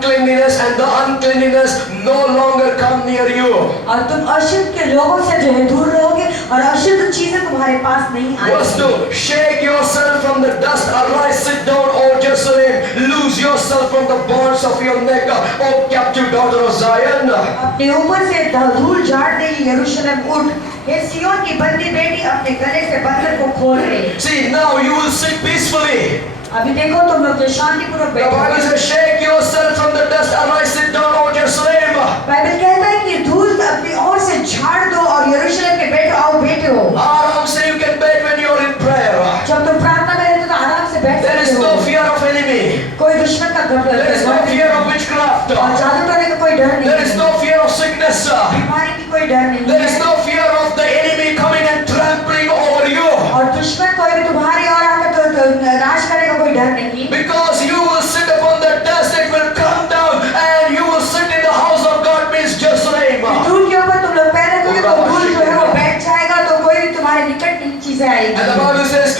uncleanliness, and the uncleanliness no longer come near you. और तुम अशुद्ध के लोगों से जो है दूर रहोगे और अशुद्ध चीजें तुम्हारे पास नहीं Verse आएंगी। 2, shake yourself from the dust, arise, sit down, O Jerusalem, lose yourself from the bonds of your neck, O captive daughter of Zion. अपने ऊपर से धूल झाड़ दे यरूशलेम उठ, हे सिय्योन की बंदी बेटी अपने गले से बंधन को खोल दे। See, now you will sit peacefully. अभी देखो तुम लोग जो शांतिपूर्वक The Bible बैठोगे। says, shake yourself from the dust, arise, sit down, O Jerusalem. Bible कहता है कि धूल अपनी ओर से झाड़ दो और यरूशलेम के बैठो, आओ बैठो। आराम से you can bed when you are in prayer. जब तुम प्रार्थना में रहते हो तो आराम से बैठ There is सकते no हो। fear of enemy. कोई दुश्मन का There is no डर fear of witchcraft. और जादू टोने का कोई डर There is नहीं, no fear of sickness. बीमारी की कोई डर नहीं There is है no fear of the enemy coming and trampling over you. और दुश्मन कोई भी तुम्हारी ओर आकर तो नाश करने का कोई डर नहीं। Because you will sit upon the dust, it will come down, and you will sit in the house of God, means Jerusalem. धूल के ऊपर तुम लोग पैर रखोगे तो धूल जो है वो बैठ जाएगा, तो कोई भी तुम्हारे निकट नहीं चीजें And the आएगी। Bible says,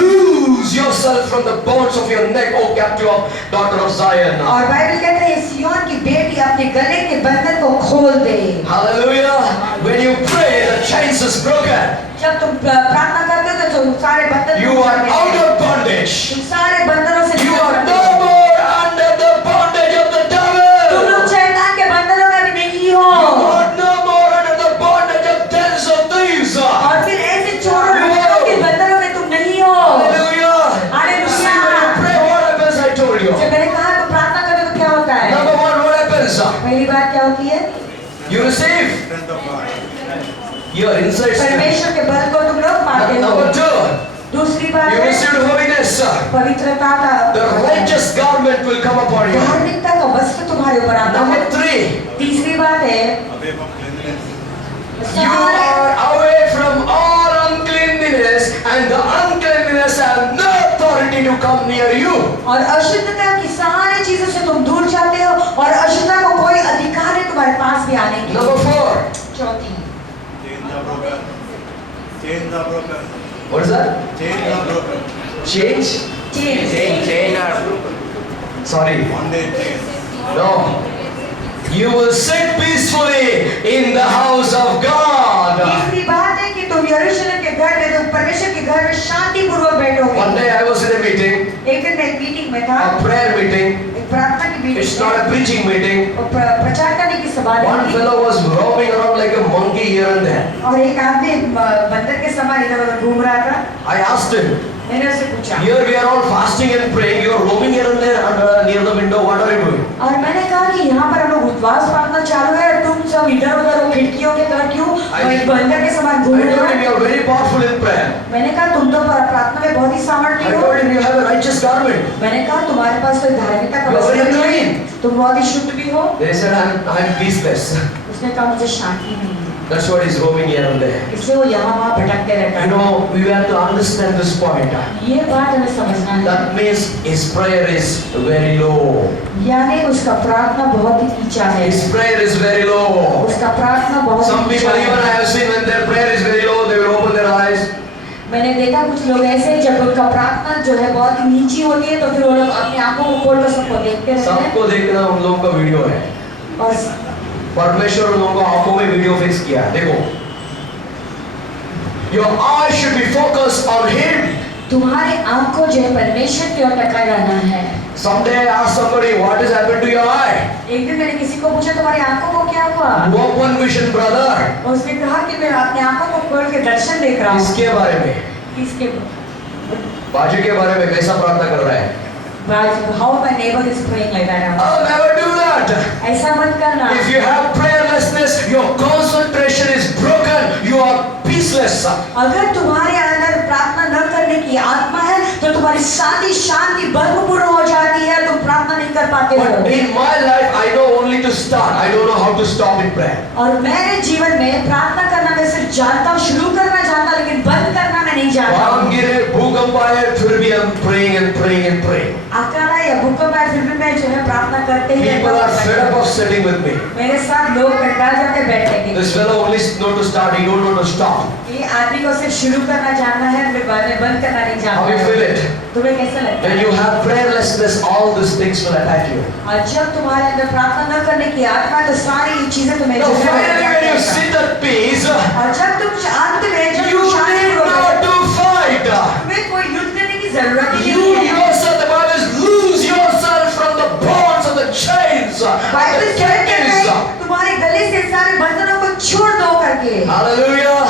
lose yourself from the bonds of your neck, O captive of daughter of Zion. और बाइबल कहता है सिय्योन की बेटी अपने गले के बंधन को खोल दे। Hallelujah. When you pray, the chains is broken. जब तुम प्रार्थना करते हो तो तुम सारे बंधन You are out of bondage. तुम सारे बंधनों से You निकल are सकते no हो। more under the bondage of the तुम devil. लोग शैतान के बंधनों में भी नहीं हो You are no more under the bondage of dens of thieves. और फिर ऐसे चोरों लुटेरों के बंधनों में तुम नहीं हो। Hallelujah. Hallelujah. See, when you pray, what happens? I told you. जब मैंने कहा तो प्रार्थना करो तो क्या होता है? Number one, what happens? पहली बात क्या होती है? You receive your inside strength. परमेश्वर के बल को तुम लोग पाते हो। Number two, दूसरी बात you है received holiness. पवित्रता का The righteous garment will come upon you. धार्मिकता का वस्त्र तुम्हारे ऊपर आता है। Number three, तीसरी बात है you are away from all uncleanliness, and the uncleanliness have no authority to come near you. और अशुद्धता की सारी चीजों से तुम दूर जाते हो और अशुद्धता को कोई अधिकार है तुम्हारे पास भी आने की। Number four, चौथी Chains are broken. what is that? Chains are broken. Change? Change Sorry. One day chains. No. You will sit peacefully in the house of God. तीसरी बात है कि तुम यरूशलेम के घर में, तुम परमेश्वर के घर में शांतिपूर्वक बैठोगे। One day I was in a meeting, एक दिन मैं एक मीटिंग में था, a prayer meeting. एक प्रार्थना की meeting It's not a preaching meeting. और प्रचार करने की सभा One थी fellow was roaming around like a monkey here and there. और एक आदमी बंदर के समान इधर उधर घूम रहा था। I asked him, मैंने उससे पूछा here we are all fasting and praying. You are roaming here and there near the window. What are you doing? और मैंने कहा कि यहाँ पर हम लोग उपवास प्रार्थना चालू है और तुम सब इधर उधर वो खिड़कियों के तरफ क्यों एक बंदर के समान घूम I रहे told him you हो? are very powerful in prayer. मैंने कहा तुम तो प्रार्थना में बहुत ही I सामर्थ्य हो। told him you have a righteous garment. मैंने कहा तुम्हारे पास कोई धार्मिकता का You are वस्त्र very भी है, clean. तुम बहुत ही शुद्ध भी हो। They said I'm peaceless. उसने कहा मुझे शांति नहीं है, That's what he's roaming here and there. इसलिए वो यहाँ वहाँ भटकते रहता You है। know, we have to understand this point. ये बात हमें समझना है, That means his prayer is very low. यानी उसका प्रार्थना बहुत ही नीचा है, His prayer is very low. उसका प्रार्थना बहुत Some ही नीचा people even I है। have seen when their prayer is very low, they will open their eyes. मैंने देखा कुछ लोग ऐसे जब उनका प्रार्थना जो है बहुत ही नीची होती है तो फिर वो लोग अपनी आंखों को खोलकर सबको देखते रहते हैं सबको देखना उन लोगों का वीडियो है। और परमेश्वर उन लोगों को आंखों में वीडियो फिक्स किया है। देखो, your eyes should be focused on him. तुम्हारे आंखों जो है परमेश्वर की ओर टका रहना है। Someday I asked somebody, what has happened to your eye? एक दिन मैंने किसी को पूछा तुम्हारी आंखों को क्या हुआ? Open vision, brother. उसने कहा कि मैं अपनी आंखों को खोल के दर्शन देख रहा हूँ। इसके बारे में, इसके बाजू के बारे में कैसा प्रार्थना कर रहा है? How my neighbor is praying like that? Oh, never do that. ऐसा मत करना। If you have prayerlessness, your concentration is broken. You are peaceless. अगर तुम्हारे अंदर प्रार्थना न करने की आत्मा है तो तुम्हारी शांति भंगपूर्ण हो जाती है, तुम प्रार्थना नहीं कर पाते हो। But in my life, I know only to start. I don't know how to stop in prayer. और मेरे जीवन में प्रार्थना करना मैं सिर्फ जानता हूँ, शुरू करना जानता, लेकिन बंद करना मैं नहीं जानता। वाम गिरे, भूकंप आए, फिर भी हम praying and praying and praying. आकारा या भूकंप है फिर भी मैं जो है प्रार्थना करते ही People are fed up of sitting with me. मेरे साथ लोग कंटाल जाते बैठेंगे। This fellow only know to start, he don't know to stop. ये आदमी को सिर्फ शुरू करना जानना है, फिर बाद में बंद करना नहीं How you जानता feel है। it? तुम्हें कैसा लगता When है? you have prayerlessness, all these things will attack you. और जब तुम्हारे अंदर प्रार्थना न करने की आत्मा है, तो सारी ये चीजें तुम्हें Now जो है finally when you attack sit at peace, करेगा। और जब तुम अंत में जब you तुम शांति need पूर्वक not to fight. तुम्हें कोई युद्ध करने की जरूरत ही You नहीं है। yourself, the Bible says, lose yourself from the bonds of the chains, of Bible the कहते हैं captives. तुम्हारे गले से सारे बंधनों को छोड़ दो करके। Hallelujah.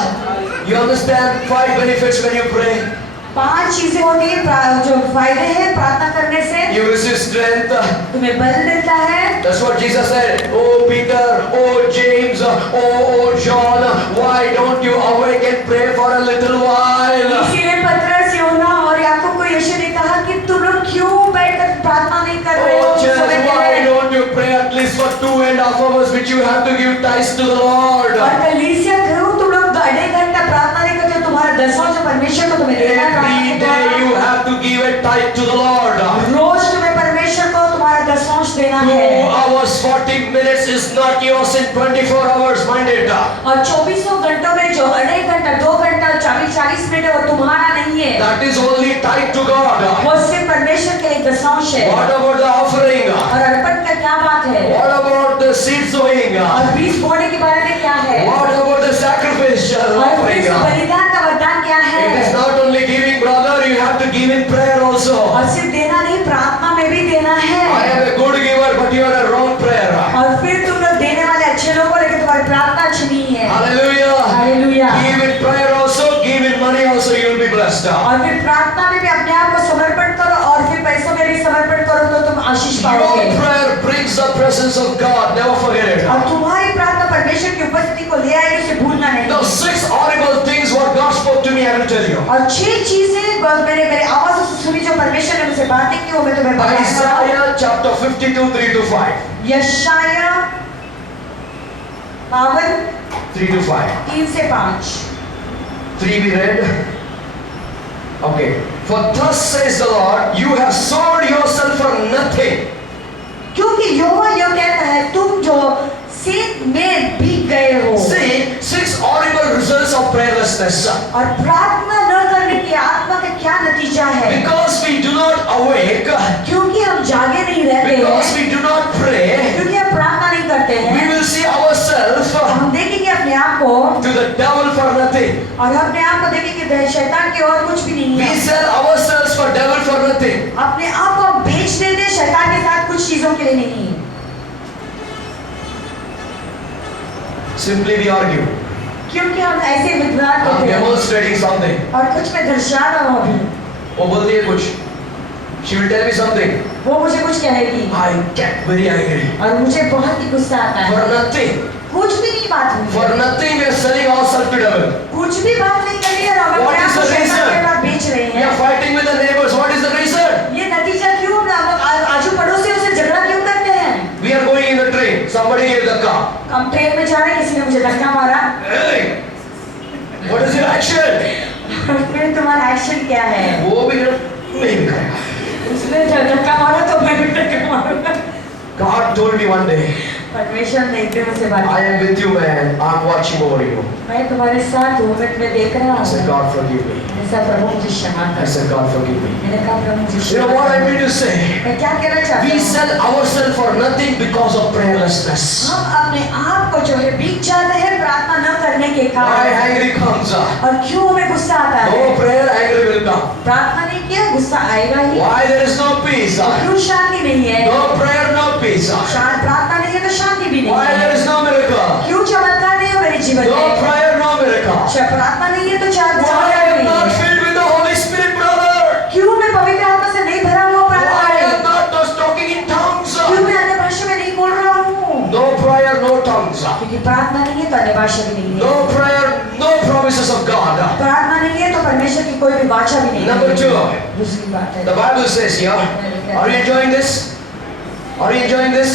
You understand 5 benefits when you pray? 5 चीजें होती है जो फायदे हैं प्रार्थना करने से। You receive strength. तुम्हें बल मिलता है। That's what Jesus said. Oh Peter, oh James, oh John, why don't you awake and pray for a little while? इसीलिए पतरस, यूहन्ना और याकूब को यीशु ने कहा कि तुम लोग क्यों बैठकर प्रार्थना नहीं कर रहे हो? Oh church, समय के why लिए। don't you pray at least for 2.5 hours, which you have to give tithes to the Lord? और कलीसिया क्यों तुम लोग 1.5 घंटा प्रार्थना नहीं करते हो? तुम्हारा दसवां जो परमेश्वर को तुम्हें देना है Every प्रार्थना के day द्वारा। you have to give a tithe to the Lord. रोज तुम्हें परमेश्वर को तुम्हारा दसवांश देना 2 है। hours 40 minutes is not yours in 24 hours, mind it. और 24 घंटों में जो 1.5 घंटा 2 घंटा 40 मिनट है वो तुम्हारा नहीं है। That is only tithe to God. वो सिर्फ परमेश्वर के लिए दसवांश है। What about the offering? और अर्पण का क्या बात है? What about the seed sowing? और बीज बोने के बारे में क्या है? What about the sacrificial और offering? फिर बलिदान का वरदान क्या है? It is not only giving, brother, you have to give in prayer also. और सिर्फ देना नहीं, प्रार्थना में भी देना है। I am a good giver, but you are a wrong prayer. और फिर तुम लोग देने वाले अच्छे लोग हो, लेकिन तुम्हारी प्रार्थना अच्छी नहीं है। Hallelujah. Hallelujah. Give in prayer also, give in money also, you will be blessed. और फिर प्रार्थना में भी अपने आप को समर्पण करो और फिर पैसों में भी समर्पण करो तो तुम आशीष पाओगे। Your prayer brings the presence of God, never forget it. और तुम्हारी प्रार्थना परमेश्वर की उपस्थिति को ले आएगी, उसे भूलना नहीं। Now 6 horrible things what God spoke to me, I will tell you. और 6 चीजें मेरे आवाज़ों से सुनी जो परमेश्वर ने मुझसे बातें की, वो मैं तुम्हें बताऊंगा। Isaiah chapter 52, 3 to 5. यशाया 52 3 to 5. 3 से 5। 3 we read. Okay. For thus says the Lord, you have sold yourself for nothing. क्योंकि यहोवा यह कहता है, तुम जो सेंध में भीग गए हो। See, 6 horrible results of prayerlessness. और प्रार्थना न करने की आत्मा का क्या नतीजा है? Because we do not awake, क्योंकि हम जागे नहीं रहते because हैं, we do not pray, क्योंकि हम प्रार्थना नहीं करते we हैं, will see ourselves हम देखेंगे अपने आप को to the devil for nothing. और हम अपने आप को देखेंगे शैतान की और कुछ भी नहीं We है। sell ourselves for devil for nothing. अपने आप को हम बेच देते हैं शैतान के साथ कुछ चीजों के लिए नहीं। Simply we argue. क्योंकि हम ऐसे विद्वान I'm होते हैं demonstrating something. और कुछ मैं दर्शा रहा हूँ अभी। वो बोलती है कुछ. She will tell me something. वो मुझे कुछ कहेगी I get very angry. और मुझे बहुत ही गुस्सा आता है। For nothing. कुछ भी नहीं बात हुई For है। nothing we are selling ourselves to devil. कुछ भी बात नहीं करी और हम What अपने is आप को the शैतान reason? के पास बेच रहे We are हैं। fighting with the neighbors. What is the reason? ये नतीजा क्यों? हम आजू पड़ोसियों से झगड़ा क्यों करते हैं? We are going in the train. Somebody gave the car. हम ट्रेन में जा रहे हैं, किसी ने मुझे धक्का मारा। Hey! What is your action? फिर तुम्हारा एक्शन क्या है? वो भी नहीं भी करेगा. उसने धक्का मारा तो मैं भी धक्का मारूंगा। God told me one day, परमेश्वर ने एक दिन मुझसे बात I am with you, man. I'm watching over you. मैं तुम्हारे साथ हूँ, मैं देख रहा I said, हूँ। God forgive me. ऐसा प्रभु मुझे क्षमा I कर। said, God forgive me. मैंने कहा प्रभु मुझे You क्षमा know what I कर। mean to say? मैं क्या कहना चाहता We हूँ? sell ourselves for nothing because of prayerlessness. हम अपने आप को जो है बिक जाते हैं प्रार्थना न करने के Why कारण। angry comes? और क्यों हमें गुस्सा आता है? No prayer, anger will come. प्रार्थना नहीं किया, गुस्सा आएगा ही। Why there is no peace? क्यों शांति नहीं है? No prayer, no peace. शांत प्रार्थना नहीं है तो शांति भी नहीं Why है। there is no miracle? क्यों चमत्कार नहीं है मेरे जीवन No में? prayer, no miracle. प्रार्थना नहीं है तो Why I चमत्कार am not नहीं है। filled with the Holy Spirit, brother? क्यों मैं पवित्र आत्मा से नहीं भरा हुआ प्रार्थना Why I में? am not just talking in tongues? क्यों मैं अन्य भाषा में नहीं बोल रहा हूँ? No prayer, no tongues. क्योंकि प्रार्थना नहीं है तो अन्य भाषा भी नहीं है। No prayer, no promises of God. प्रार्थना नहीं है तो परमेश्वर की कोई भी वाचा भी नहीं है। Number 2. दूसरी बात है, The Bible says here, are you enjoying this? Are you enjoying this?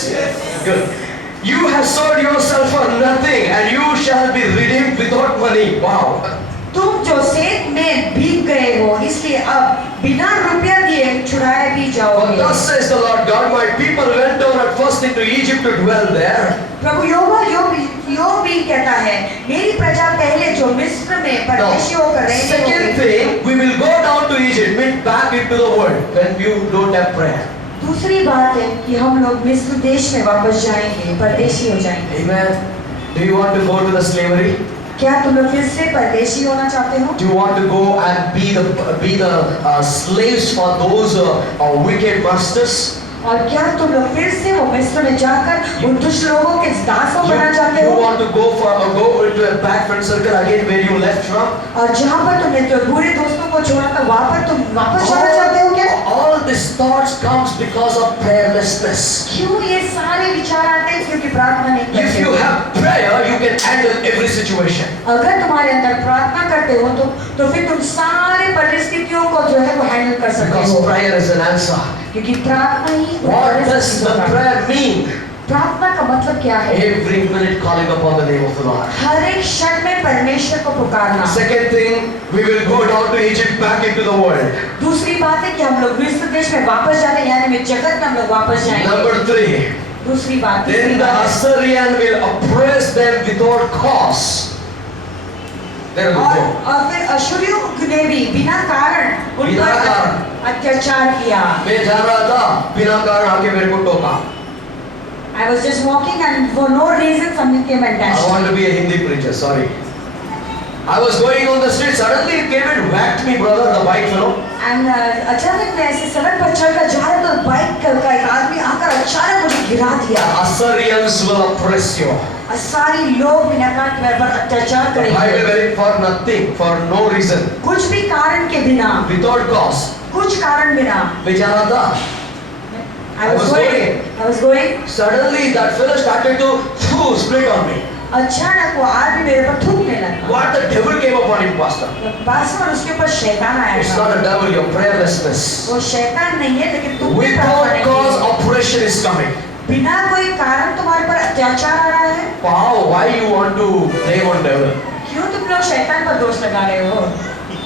Good. You have sold yourself for nothing and you shall be redeemed without money. Wow. तुम जो सेंध में भीग गए हो, इसलिए अब बिना रुपया दिए छुड़ाए भी For जाओगे। thus says the Lord God, my people went down at first into Egypt to dwell there. प्रभु योग भी कहता है, मेरी प्रजा पहले जो मिस्र में Now, परदेशी होकर रहने second होगी। thing, we will go down to Egypt, mean back into the world when you don't have prayer. दूसरी बात है कि हम लोग मिस्र देश में वापस जाएंगे, परदेशी हो जाएंगे। Amen. Do you want to go to the slavery? क्या तुम लोग फिर से परदेशी होना चाहते हो? Do you want to go and be the slaves for those wicked masters? और क्या तुम लोग फिर से वो मिस्र में जाकर उन दुष्ट लोगों के दासों बनना चाहते You हो? want to go into a back friend circle again where you left from? और जहाँ पर तुमने जो बुरे दोस्तों को छोड़ा था वहाँ पर तुम वापस जाना चाहते हो क्या? All these thoughts comes because of prayerlessness. क्यों ये सारे विचार आते हैं? क्योंकि प्रार्थना नहीं If करते you हो। have prayer, you can handle every situation. अगर तुम्हारे अंदर प्रार्थना करते हो तो फिर तुम सारे परिस्थितियों को जो है वो हैंडल कर सकते Because हो। prayer is an answer. क्योंकि प्रार्थना ही What does the prayer mean? प्रार्थना का मतलब क्या है? Every minute calling upon the name of the Lord. हर एक क्षण में परमेश्वर को पुकारना। Second thing, we will go down to Egypt, back into the world. दूसरी बात है कि हम लोग मिस्र देश में वापस जा रहे हैं, यानी में जगत में हम लोग वापस जाएंगे। Number 3, दूसरी बात then the Assyrian will oppress them without cause. There we go. और फिर अशुरियों ने भी बिना कारण उन बिना पर कारण। अत्याचार किया। मैं जा रहा था, बिना कारण आके मेरे को टोका. I was just walking and for no reason something came and I dashed. want to be a Hindi preacher, sorry. I was going on the street, suddenly it came and whacked me, brother, the bike fellow. And अचानक मैं ऐसे सड़क पर चलकर जा रहा था, bike का एक आदमी आकर अचानक मुझे गिरा दिया। Assyrians will oppress you. और सारी लोग बिना कारण के मेरे पर अत्याचार I will करेंगे। very for nothing, for no reason, कुछ भी कारण के बिना, without cause. कुछ कारण बिना। मैं जा रहा था. I was going. Suddenly that fellow started to split on me. अचानक वो आदमी मेरे पर थूकने लगा। What the devil came upon him, pastor? वास्तव में उसके ऊपर शैतान आया It's था। not a devil, your prayerlessness. वो शैतान नहीं है, लेकिन तुम भी Without प्रार्थना cause, नहीं की। oppression is coming. बिना कोई कारण तुम्हारे पर अत्याचार आ रहा है। Wow, why you want to blame on devil? क्यों तुम लोग शैतान पर दोष लगा रहे हो?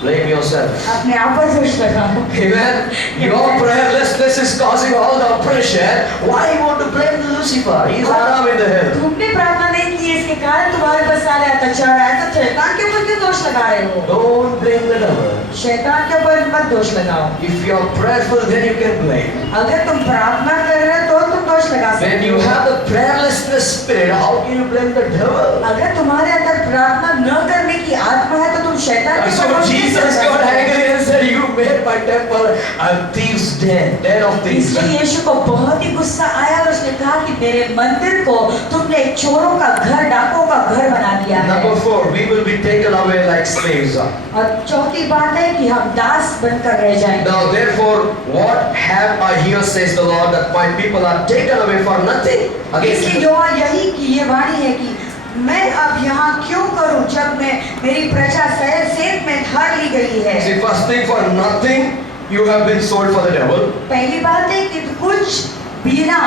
Blame yourself. अपने आप पर दोष लगाओ। Amen. Your prayerlessness is causing all the oppression. Why you want to blame Lucifer? He is Adam in the hell. तुमने प्रार्थना नहीं की, इसके कारण तुम्हारे पर सारे अत्याचार आए, तो शैतान के ऊपर क्यों दोष लगा रहे हो? Don't blame the devil. शैतान के ऊपर मत दोष लगाओ। If you are prayerful, then you can blame. अगर तुम प्रार्थना कर रहे हो तो तुम दोष लगा सकते हो। When you have the prayerlessness spirit, how can you blame the devil? अगर तुम्हारे अंदर प्रार्थना न करने की आत्मा है तो तुम शैतान के So ऊपर दोष कैसे Jesus got लगा सकते angry and said, "You made my temple a thief's den, den of हो? thieves." इसलिए यीशु को बहुत ही गुस्सा आया और उसने कहा कि मेरे मंदिर को तुमने एक चोरों का घर, डाकुओं का घर बना दिया है। Number 4, we will be taken away like slaves. और चौथी बात है कि हम दास बनकर रह जाएंगे। Now therefore, what have I here, says the Lord, that my people are taken away for nothing? इसलिए Again, यहोवा यही की ये वाणी है कि मैं अब यहाँ क्यों करूं जब मैं मेरी प्रजा सेठ में धर ली गई है। see, first thing, for nothing you have been sold for the devil. पहली बात है कि कुछ बिना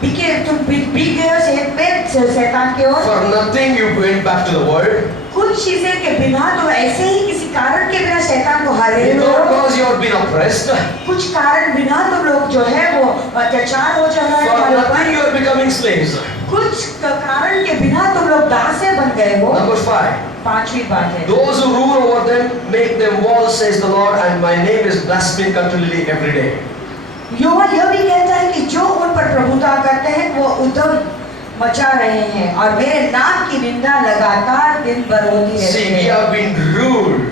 बिके तुम बिक गए हो सेठ में शैतान के ओर। For nothing you went back to the world. कुछ चीजें के बिना तुम ऐसे ही किसी कारण के बिना शैतान को हारे हुए Without हो। cause you have been oppressed. कुछ कारण बिना तुम लोग जो है वो अत्याचार हो जा रहा है For तुम्हारे nothing you ऊपर। are becoming slaves. कुछ कारण के बिना तुम लोग दासे बन गए हो। Number 5. पांचवी बात है, Those who rule over them make them walls, says the Lord, and my name is blasphemed continually every day. यहोवा यह भी कहता है कि जो उन पर प्रभुता करते हैं वो उद्यम मचा रहे हैं और मेरे नाम की निंदा लगातार दिन भर होती रहती See, we है। have been ruled.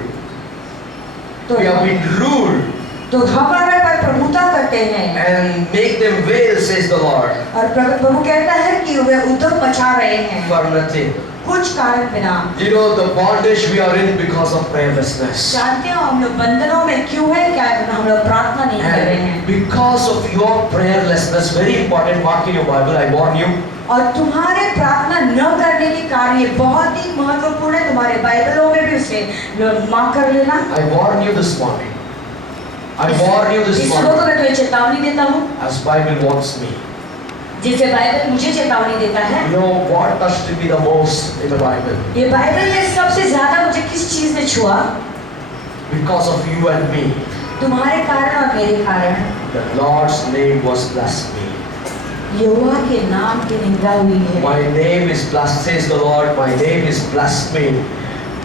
तो We have been ruled तो हमारे पर प्रभुता करते हैं and make them wail, says the Lord, और प्रभु कहता है कि वे उद्यम मचा रहे हैं for nothing. कुछ कारण बिना। You know the bondage we are in because of prayerlessness. जानते हो हम लोग बंधनों में क्यों है? क्या हम लोग प्रार्थना नहीं कर रहे हैं। And because of your prayerlessness, very important, mark in your Bible, I warn you. और तुम्हारे प्रार्थना न करने के कारण ये बहुत ही महत्वपूर्ण है, तुम्हारे बाइबलों में भी उसे मार्क कर लेना। I warn you this morning. I warn you this इस सुबह को morning, मैं तुम्हें चेतावनी देता हूँ, as Bible warns me. जिसे बाइबल मुझे चेतावनी देता है। You know what touched me the most in the Bible? ये बाइबल ने सबसे ज्यादा मुझे किस चीज ने छुआ? Because of you and me. तुम्हारे कारण और मेरे कारण the Lord's name was blasphemed. यहोवा के नाम की निंदा हुई है। My name is blasphemed, says the Lord, my name is blasphemed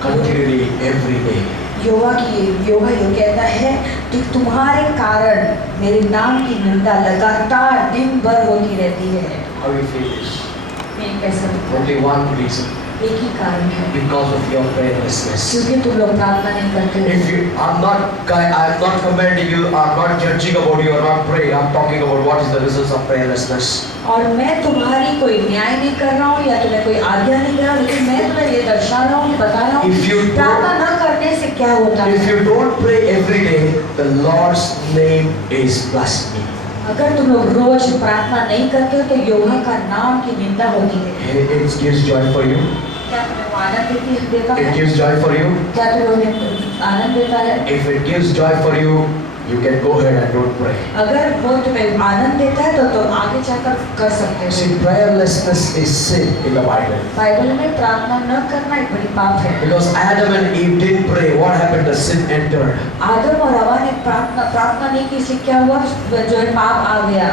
continually every day. यहोवा ये कहता है कि तुम्हारे कारण मेरे नाम की निंदा लगातार दिन भर होती रहती है। How you feel this? मैं कैसा लगता है? Only one reason, एक ही कारण है, because of your prayerlessness. क्योंकि तुम लोग प्रार्थना नहीं करते हो। If you, I'm not commending you, I'm not judging about you, or not praying. I'm talking about what is the results of prayerlessness. और मैं तुम्हारी कोई न्याय नहीं कर रहा हूँ या तुम्हें कोई आज्ञा नहीं दे रहा हूँ, लेकिन मैं तुम्हें ये दर्शा रहा हूँ, बता रहा हूँ If you don't- प्रार्थना न करने से क्या होता If है। you don't pray every day, the Lord's name is blasphemed. अगर तुम लोग रोज प्रार्थना नहीं करते हो तो यहोवा का नाम की निंदा होती है। It gives joy for you. क्या तुम्हें वो आनंद देता It है? gives joy for you. क्या तुम्हें आनंद देता है? If it gives joy for you, you can go ahead and don't pray. अगर वो तुम्हें आनंद देता है तो तुम आगे जाकर कर सकते हो। See, prayerlessness is sin in the Bible. Bible में प्रार्थना न करना एक बड़ी पाप है। Because Adam and Eve didn't pray, what happened? The sin entered. आदम और हवा ने प्रार्थना नहीं की, इसलिए क्या हुआ? जो है पाप आ गया।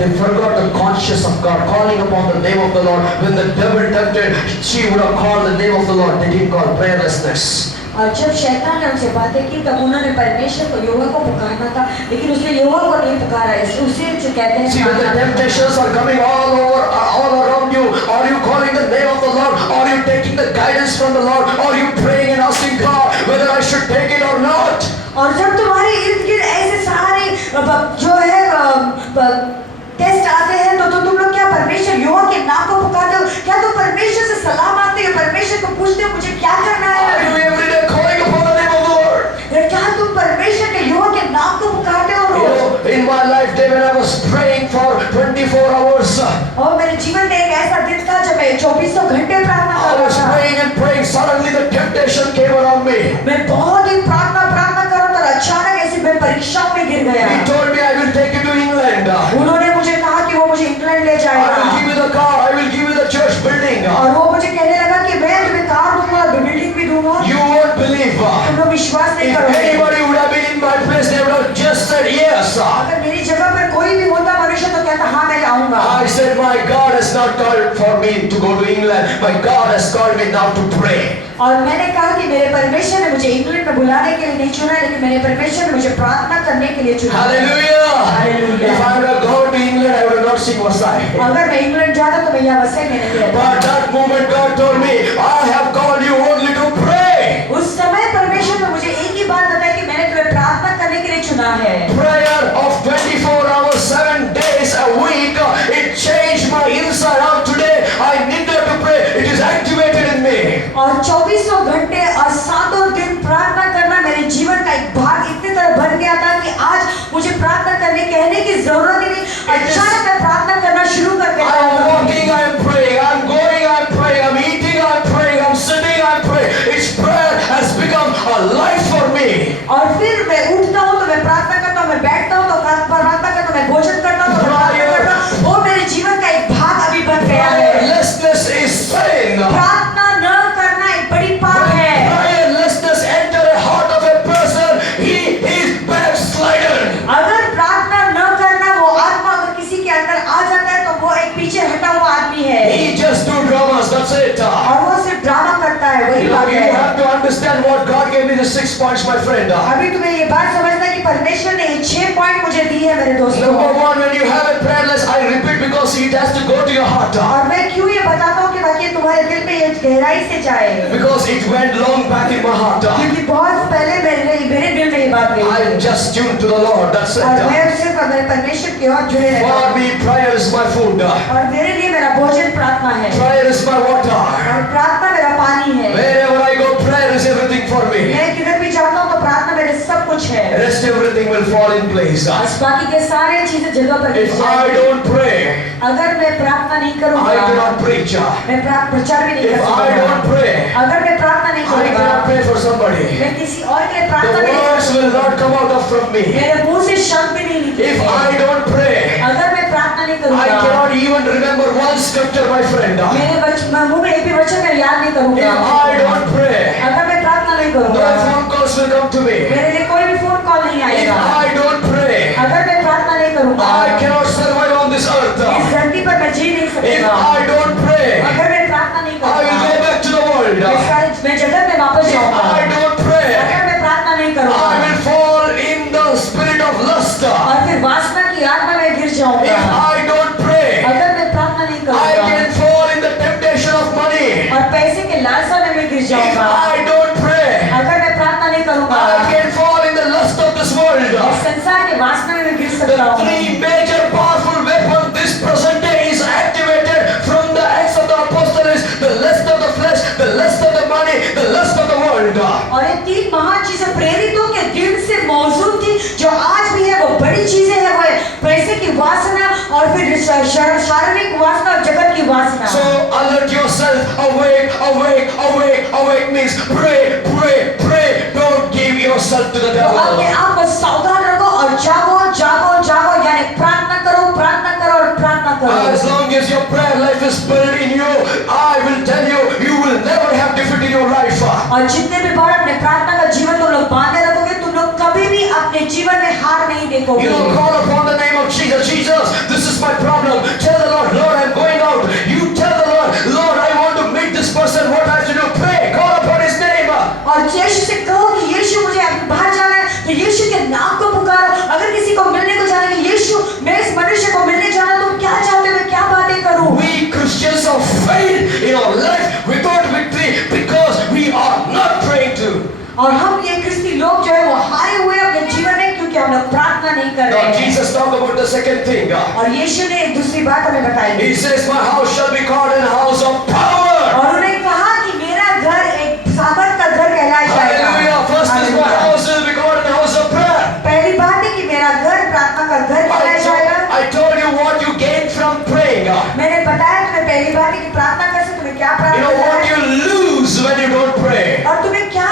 They forgot the conscience of God, calling upon the name of the Lord. When the devil tempted, she would have called the name of the Lord. They didn't call prayerlessness. और जब शैतान ने उनसे बातें की तब उन्होंने परमेश्वर को यहोवा को पुकारना था, लेकिन उसने यहोवा को नहीं पुकारा। उसे जो कहते हैं See, when the temptations are coming all over, all around you, are you calling the name of the Lord? Are you taking the guidance from the Lord? Are you praying and asking God whether I should take it or not? और जब तुम्हारे इर्द गिर्द ऐसे सारे जो है test आते हैं तो तुम लोग क्या परमेश्वर यहोवा के नाम को पुकारते हो? क्या तुम परमेश्वर से सलाह मांगते हो? परमेश्वर को पूछते हो मुझे क्या करना Are है? you every day calling upon the name of the Lord? क्या तुम परमेश्वर के यहोवा के नाम को पुकारते हो You rose? know, in my life, day when I was praying for 24 hours, और मेरे जीवन में एक ऐसा दिन था जब मैं 24 घंटे प्रार्थना I कर was रहा था। praying and praying. Suddenly, the temptation came around me. मैं बहुत ही प्रार्थना कर रहा था और अचानक ऐसे मैं परीक्षा में गिर गया। He told me, I will take you to England. उन्होंने मुझे कहा कि वो मुझे इंग्लैंड ले I will जाएगा give you the car. I will give you the church building. और वो मुझे कहने लगा कि मैं तुम्हें कार दूंगा और बिल्डिंग भी दूंगा। You won't believe. तुम लोग विश्वास नहीं If करोगे। anybody would have been in my place, they would have just said yes. अगर मेरी जगह पर कोई भी होता मनुष्य तो कहता हाँ मैं जाऊंगा। I said, my God has not called for me to go to England. My God has called me now to pray. और मैंने कहा कि मेरे परमेश्वर ने मुझे इंग्लैंड में बुलाने के लिए नहीं चुना, लेकिन मेरे परमेश्वर ने मुझे प्रार्थना करने के लिए चुना। Hallelujah. Hallelujah. If I would have gone to England, I would have not seen Vasai. अगर मैं इंग्लैंड जाता तो मैं यहाँ वसई में नहीं रहता। But that moment God told me, I have called you only to pray. उस समय परमेश्वर ने मुझे एक ही बात बताई कि मैंने तुम्हें प्रार्थना करने के लिए चुना है। Prayer of 24 hours, 7 days a week, it changed my inside out. Today I needed to pray. It is activated in me. और 24 घंटे और 7 दिन प्रार्थना करना मेरे जीवन का एक भाग इतनी तरह बन गया था कि आज मुझे प्रार्थना करने कहने की जरूरत ही नहीं। अचानक मैं प्रार्थना करना शुरू कर देता I am हूँ। walking, I am praying. I am going, I am praying. I am eating, I am praying. I am sitting, I am praying. Its prayer has become a life for me. और फिर मैं उठता हूँ तो मैं प्रार्थना करता हूँ, मैं बैठता हूँ तो प्रार्थना करता हूँ, मैं भोजन करता हूँ तो मैं प्रार्थना करता हूँ। वो मेरे जीवन का एक भाग अभी बन गया है। Prayerlessness is sin. प्रार्थना न करना एक बड़ी पाप है। Prayerlessness enter a heart of a person. He is backslidden. अगर प्रार्थना न करना वो आत्मा अगर किसी के अंदर आ जाता है तो वो एक पीछे हटा हुआ आदमी है He just do dramas. That's it. और वो सिर्फ ड्रामा करता है। वही You बात है। have to understand what God gave me the 6 points, my friend. अभी तुम्हें ये बात समझना है कि परमेश्वर ने ये 6 पॉइंट मुझे दिए हैं मेरे दोस्तों। Number 1, when you have a prayerless, I repeat because it has to go to your heart. और मैं क्यों ये बताता हूँ कि ताकि तुम्हारे दिल में ये गहराई से जाए, Because it went long back in my heart. क्योंकि बहुत पहले मेरे दिल में ये बात गई I am just tuned to the Lord. That's और it. मैं सिर्फ मेरे परमेश्वर की ओर जुड़े रहता For हूँ। me, prayer is my food. और मेरे लिए मेरा भोजन प्रार्थना है Prayer is my water. और प्रार्थना मेरा पानी है। Wherever I go, prayer is everything for me. मैं किधर भी जाता हूँ तो प्रार्थना मेरे सब कुछ है। Rest everything will fall in place. बस बाकी के सारे चीजें जगह पर गिर If I जाएंगी। don't pray, अगर मैं प्रार्थना नहीं I करूँगा, cannot preach. मैं प्रचार भी नहीं कर If I don't सकूँगा। pray, अगर मैं प्रार्थना नहीं I करूँगा, cannot pray for somebody. मैं किसी और के लिए The प्रार्थना नहीं कर words will not come out of from me. मेरे मुंह से शब्द भी नहीं If निकलेंगे। I don't pray, अगर मैं प्रार्थना नहीं I करूँगा, cannot even remember one scripture, my friend. मेरे मुंह में एक भी वचन मैं याद नहीं If करूँगा। I don't pray, अगर मैं प्रार्थना नहीं no करूँगा, phone calls will come to me. मेरे लिए कोई भी फोन कॉल नहीं If आएगा। I don't pray, अगर मैं प्रार्थना नहीं करूँगा, I cannot survive on this earth. इस धरती पर मैं जी नहीं If सकूंगा। I don't pray, अगर मैं प्रार्थना नहीं I will करूँगा, go back to the world. मैं जगत में वापस If जाऊंगा। I don't pray, अगर मैं प्रार्थना नहीं I करूँगा, will fall in the spirit of lust. और फिर वासना की आत्मा में गिर If जाऊंगा। I don't pray, अगर मैं प्रार्थना नहीं I करूँगा, can fall in the temptation of money. और पैसे के लालसा में मैं गिर If जाऊंगा। I don't pray, अगर मैं प्रार्थना नहीं करूँगा, I can fall in the lust of this world. इस संसार के वासना में मैं गिर The सकता हूँ। three major powerful weapons this present day is activated from the Acts of the Apostles: the lust of the flesh, the lust of the money, the lust of the world. और ये तीन महान चीजें प्रेरितों के दिल से मौजूद थी, जो आज भी है। वो बड़ी चीजें हैं, वो है पैसे की वासना और फिर शारीरिक वासना और जगत की वासना। So alert yourself, awake, awake, awake, awake means pray, pray, pray. Don't give yourself to the तो अपने devil. आप को सावधान रखो और जागो, जागो, जागो, यानी प्रार्थना करो, प्रार्थना करो और प्रार्थना As करो। long as your prayer life is built in you, I will tell you, you will never have defeat in your life. और जितने भी बार अपने प्रार्थना का जीवन तुम लोग बांधे रखोगे, तुम लोग कभी भी अपने जीवन में हार नहीं देखोगे। You don't call upon the name of Jesus. Jesus, this is my problem. Tell the Lord, Lord, I'm going out. You tell the Lord, Lord, I want to meet this person. What I have to do? Pray. Call upon His name. और यीशु से कहो कि यीशु मुझे अभी बाहर जाना है, तो यीशु के नाम को पुकारो। अगर किसी को मिलने को जाना है कि यीशु मैं इस मनुष्य को मिलने जाना, तुम क्या चाहते हो, मैं क्या बातें करूं? We Christians have failed in our life without victory because we are not praying to. और हम ये क्रिस्ती लोग जो है वो हारे हुए अपने जीवन में, क्योंकि हम लोग प्रार्थना नहीं कर रहे Now हैं। Jesus talked about the second thing. और यीशु ने एक दूसरी बात हमें बताई, He says, my house shall be called a house of power. और उन्होंने कहा कि मेरा घर एक सामर्थ का घर कहलाया जाएगा। Hallelujah. First is my hallelujah. house will be called a house of prayer. पहली बात है कि मेरा घर प्रार्थना का घर कहलाया जाएगा। I told you what you gain from praying. मैंने बताया तुम्हें पहली बात है कि प्रार्थना कैसे, तुम्हें क्या You प्राप्त know होता what है you lose when you don't pray. और तुम्हें क्या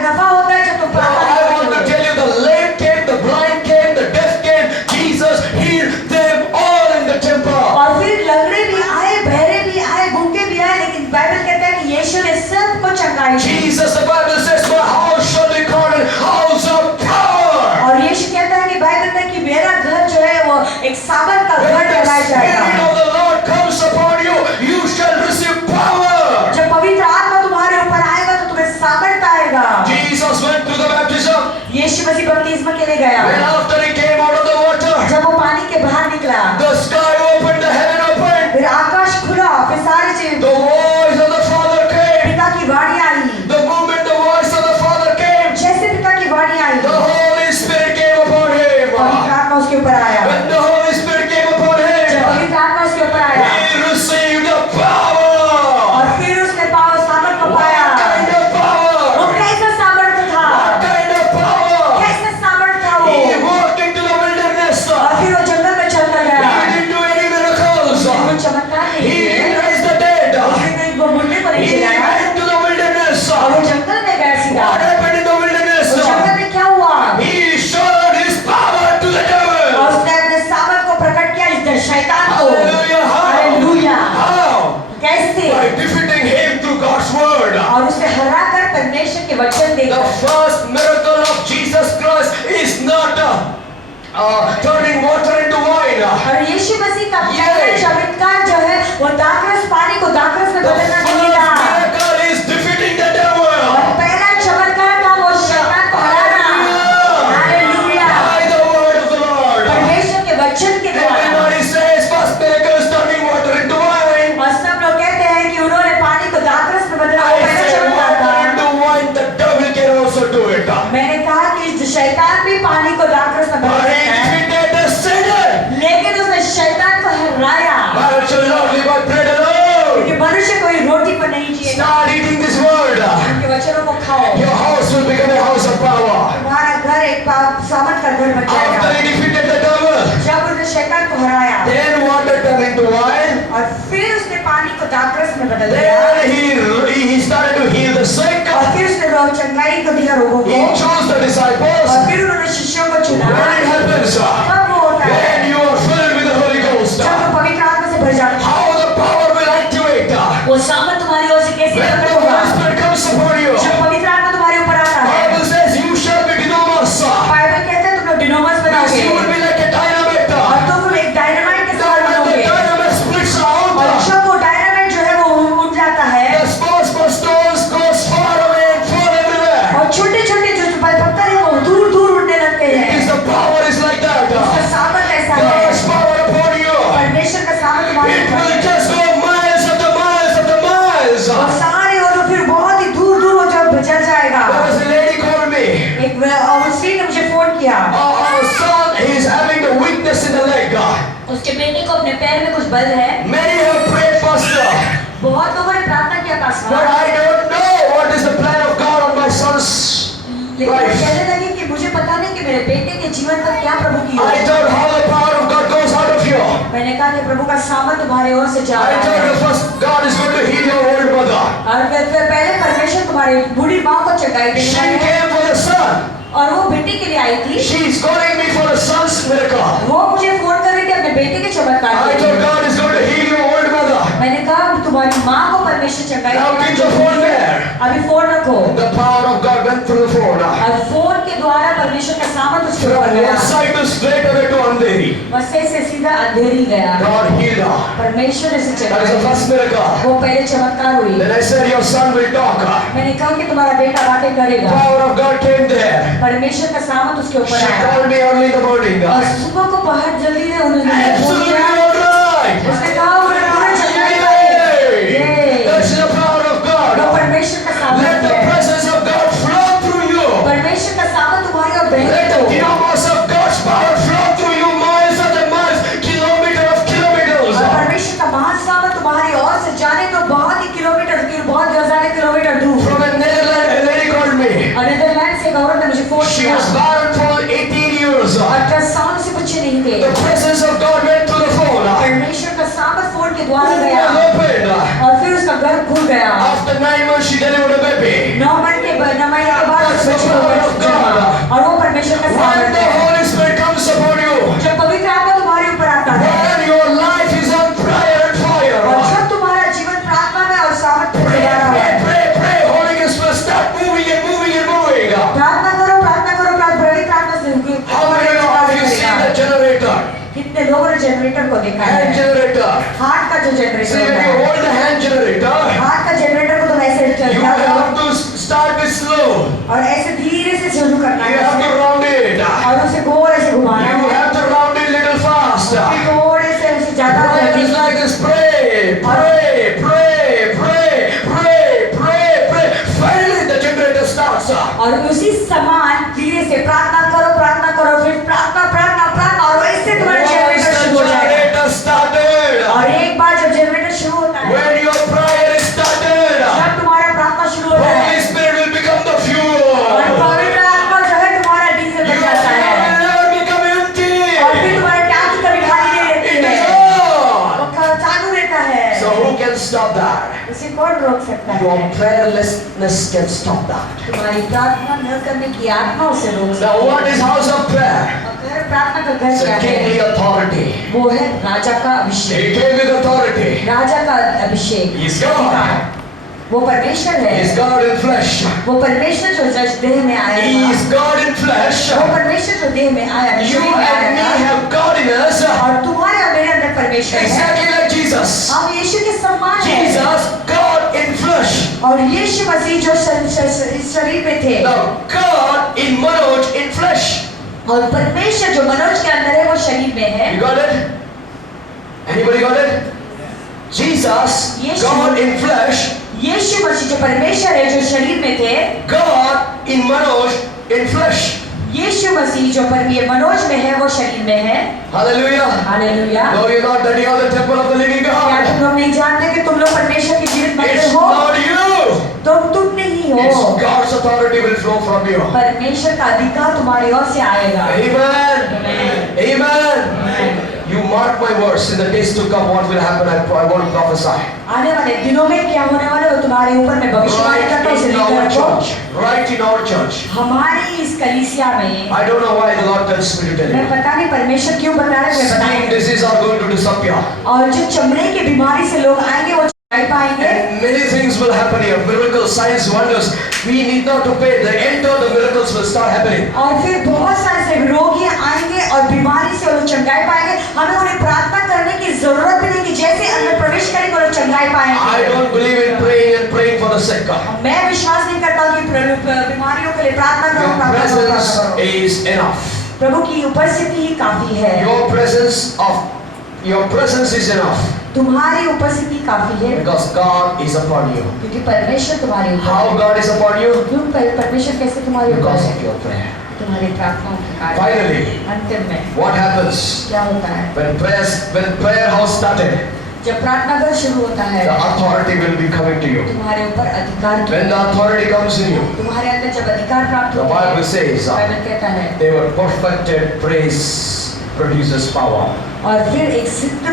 नफा होता है जब तुम Now, प्रार्थना I नहीं want to करते हो। tell you, the lame came, the blind came, the deaf came. Jesus healed them all in the temple. और फिर लंगड़े भी आए, बहरे भी आए, गूंगे भी आए, लेकिन बाइबल कहता है कि यीशु ने सबको चंगाई दी। Jesus, the Bible says, my house shall be called a house of power. और यीशु कहता है कि बाइबल में कि मेरा घर जो है वो एक सामर्थ का घर When the कहलाया Spirit जाएगा। of the Lord comes upon you, you shall receive power. जब पवित्र आत्मा तुम्हारे ऊपर आएगा तो तुम्हें सामर्थ आएगा। Jesus went through the baptism. यीशु मसीह बपतिस्मा के लिए गया। When after he came out of the water, जब वो पानी के बाहर निकला, the sky opened, the heaven opened. फिर आकाश खुला, फिर सारी चीज The voice of the Father came. पिता की वाणी आई। The moment the voice of the Father came, जैसे पिता की वाणी आई, the Holy Spirit came upon him. पवित्र आत्मा उसके ऊपर आया। When the Holy Spirit came upon जब him, पवित्र आत्मा उसके ऊपर आया, he received the power. और फिर उसने सामर्थ को पाया। What kind of वो power? कैसा सामर्थ था? What kind of power? कैसा सामर्थ था वो? He walked into the wilderness. और फिर वो जंगल में चलता He गया। didn't do any miracles. वो चमत्कार नहीं He किए। didn't raise the dead. उसने वो मुंडे को नहीं He खिलाया, went to the wilderness. और वो जंगल में गया सीधा। What happened in the wilderness? उस जंगल में क्या हुआ? He showed his power to the devil. और उसने अपने सामर्थ को प्रकट किया इस शैतान को। Hallelujah. How? हालेलुया। How? कैसे? By defeating him through God's word. और उसे हराकर परमेश्वर के वचन The देकर। first miracle of Jesus Christ is not turning water into wine. और यीशु मसीह का ये। पहला चमत्कार जो है वो दाखरस पानी को दाखरस में The बदलना first नहीं था। miracle is defeating the और devil. पहला चमत्कार था वो शैतान को हराना। Hallelujah. By the word of the Lord. परमेश्वर के वचन के द्वारा। Everybody says first miracle is turning water into wine. और सब लोग कहते हैं कि उन्होंने पानी को दाखरस में बदला, वो I पहला say चमत्कार water था। into wine, the devil can also do it. मैंने कहा कि शैतान भी पानी को दाखरस में बदल But he सकता है, defeated the Satan. लेकिन उसने शैतान को हराया। Man shall not live by bread alone. क्योंकि मनुष्य कोई रोटी पर नहीं जिएगा, Start eating this word. उनके वचनों को खाओ। Your house will become a house of power. तुम्हारा घर एक सामर्थ का घर बन After जाएगा। he defeated the devil, जब उसने शैतान को हराया then water turned into wine. और फिर उसने पानी को दाखरस में बदल दिया, Then he started to heal the sick. और फिर उसने रोग चंगाई को दिया रोगों He को, chose the disciples. और फिर उन्होंने शिष्यों को चुना। When it happens, कब वो होता है? when you are filled with the Holy Ghost, जब वो पवित्र आत्मा से भर जाता है। how the power will activate. वो सामर्थ तुम्हारी ओर से कैसे When the प्रकट होगा? Holy Spirit comes upon you, जब पवित्र आत्मा तुम्हारे ऊपर आता है, Bible says you shall be dunamis. Bible कहता है पैर में कुछ बल है। Many have prayed, Pastor, बहुत लोगों ने प्रार्थना किया but pastor, I don't know what is the plan of God on my son's लेकिन वो life. कहने लगे कि मुझे पता नहीं कि मेरे बेटे के जीवन पर क्या प्रभु की I योजना told है। how the power of God goes out of you. मैंने कहा कि प्रभु का सामर्थ तुम्हारे ओर से जा I रहा told है। you first, God is going to heal your old mother. और फिर पहले परमेश्वर तुम्हारी बूढ़ी माँ को चंगाई देने She वाला है। came for the son. और वो बेटी के लिए आई थी। She is calling me for the son's miracle. वो मुझे फोन कर रही थी अपने बेटे के चमत्कार I के told लिए। God is going to heal your old mother. मैंने कहा तुम्हारी माँ को परमेश्वर चंगाई Now देगा। keep the phone there. अभी फोन रखो। The power of God went through the phone. और फोन के द्वारा परमेश्वर का सामर्थ उसके ऊपर From गया। one side to straight away to Andheri. वसे से सीधा अंधेरी गया। God healed her. परमेश्वर ने उसे That is चंगाई the दी। first miracle. वो पहले चमत्कार हुई। Then I said your son will talk. मैंने कहा कि तुम्हारा बेटा बातें करेगा। Power of God came there. परमेश्वर का सामर्थ उसके ऊपर She आया। called me early in the morning. और सुबह को बहुत जल्दी ने उन्होंने फोन Absolutely किया। all right. उसने कहा वो तुरंत चंगाई पाई। Yay. That's the power of वो God. परमेश्वर का Let सामर्थ the है। presence of God flow through you. परमेश्वर का सामर्थ तुम्हारे और Let बहने the को। dynamos of God's power flow through you miles after miles, kilometer of kilometers. और परमेश्वर का महान सामर्थ तुम्हारी ओर से जाने तो बहुत ही किलोमीटर दूर, बहुत हजार किलोमीटर दूर। From a Netherlands, a lady called me. और नीदरलैंड से एक औरत ने मुझे फोन She किया। was barren for 18 years. Ultrasound से बच्चे नहीं थे। The presence of God went through the phone. परमेश्वर का सामर्थ फोन के द्वारा Womb गया was opened. और फिर उसका गर्भ खुल गया। After 9 months, she delivered a baby. 9 महीने के बाद उस बच्चे को गर्भ जन्मा। और वो परमेश्वर का When सामर्थ the है। Holy Spirit comes upon you, जब पवित्र आत्मा तुम्हारे ऊपर आता है when your life is on prayer and और fire, जब तुम्हारा जीवन प्रार्थना में और सामर्थ में pray, जुड़ा हुआ है। pray, pray, pray. Holy Ghost will start moving and moving and moving. प्रार्थना करो, बड़ी प्रार्थना से होगी। How many of you seen the generator? कितने लोगों ने जनरेटर को देखा Hand है? generator. हार्ट का जो See, जनरेटर when होता you है, hold the hand generator, heart का जनरेटर को तुम ऐसे you चलता करो have to start with slow. और ऐसे धीरे से शुरू करना You have to है round it. और उसे गोल ऐसे घुमाना You है। have to round it little fast. फिर थोड़े से उसे ज्यादा Prayer जल्दी is like this. Pray, pray, pray, pray, pray, pray, pray. Finally, the generator starts. और उसी समान धीरे से प्रार्थना करो फिर प्रार्थना और ऐसे तुम्हारा Once जनरेटर the शुरू हो जाएगा। generator started, और एक बार जब जनरेटर शुरू होता है, when your prayer is started, जब तुम्हारा प्रार्थना शुरू होता Holy है Spirit will become the और fuel. पवित्र आत्मा जो है तुम्हारा डीजल You बन जाता है will never become empty. और फिर तुम्हारे टैंक कभी खाली नहीं रहती It is है, on. वो चालू रहता है। So who can stop that? उसे कौन रोक सकता Your है? prayerlessness can stop that. तुम्हारी प्रार्थना न करने की आत्मा उसे रोक Now सकती what है। is house of prayer? और घर प्रार्थना का घर It's क्या a kingly है? authority. वो है राजा का अभिषेक। He came with authority. राजा का अभिषेक। He is God. वो परमेश्वर He is है। God in flesh. वो परमेश्वर जो देह में आया He था। is God in flesh. वो परमेश्वर जो देह में आया, You शरीर में and me आया था। have God in us. और तुम्हारे और मेरे अंदर परमेश्वर है। Exactly like Jesus. हम यीशु के समान हैं। Jesus, God in flesh. और यीशु मसीह जो शरीर में थे Now God in Manoj in flesh. और परमेश्वर जो मनोज के अंदर है वो शरीर में है। You got it? Anybody got it? Jesus, Yes, God sir. in flesh. यीशु मसीह जो परमेश्वर है जो शरीर में थे, God in Manoj in flesh. यीशु मसीह जो मनोज में है वो शरीर में है। Hallelujah. Hallelujah. No, you're not that you are the temple of the living क्या God. तुम लोग नहीं जानते कि तुम लोग परमेश्वर के जीवित मंदिर It's हो? not you. तुम नहीं It's हो। God's authority will flow from you. परमेश्वर का अधिकार तुम्हारी ओर से आएगा। Amen. Amen. You mark my words. In the days to come, what will happen? I want to prophesy. आने वाले दिनों में क्या होने वाला है वो तुम्हारे ऊपर मैं भविष्यवाणी करता हूँ, उसे Right in लेकर our रखो। church. Right in our church. हमारी इस कलीसिया में I don't know why the Lord tells me to tell मैं you. पता नहीं परमेश्वर क्यों बता रहे हैं, मैं Skin बताऊंगा। diseases are going to disappear. और जो चमड़े की बीमारी से लोग आएंगे वो चढ़ पाएंगे And many things will happen here. Miracles, signs, wonders. We need not to pay. The enter the miracles will start happening. और फिर बहुत सारे से रोगी आएंगे और बीमारी से वो लोग चंगाई पाएंगे। हमें उन्हें प्रार्थना करने की जरूरत भी नहीं कि जैसे अंदर प्रवेश करेंगे वो लोग चंगाई I पाएंगे। don't believe in praying and praying for the sick. मैं विश्वास नहीं करता कि बीमारियों के लिए प्रार्थना करो, Your प्रार्थना करो, presence प्रार्थना करो। is enough. प्रभु की उपस्थिति ही काफी है। Your presence is enough. तुम्हारी उपस्थिति काफी है Because God is upon you. क्योंकि परमेश्वर तुम्हारे ऊपर How है। God is upon you? क्यों परमेश्वर कैसे तुम्हारे ऊपर Because है? of your prayer. तुम्हारी प्रार्थनाओं के कारण। Finally, अंतिम में what happens क्या होता है? when prayer house started? जब प्रार्थना घर शुरू होता है, The authority will be coming to you. तुम्हारे ऊपर अधिकार की- When the authority comes in you, तुम्हारे अंदर जब अधिकार प्राप्त the होता है, Bible says, बाइबल कहता है, they were perfected. Praise produces power. और फिर एक सिद्ध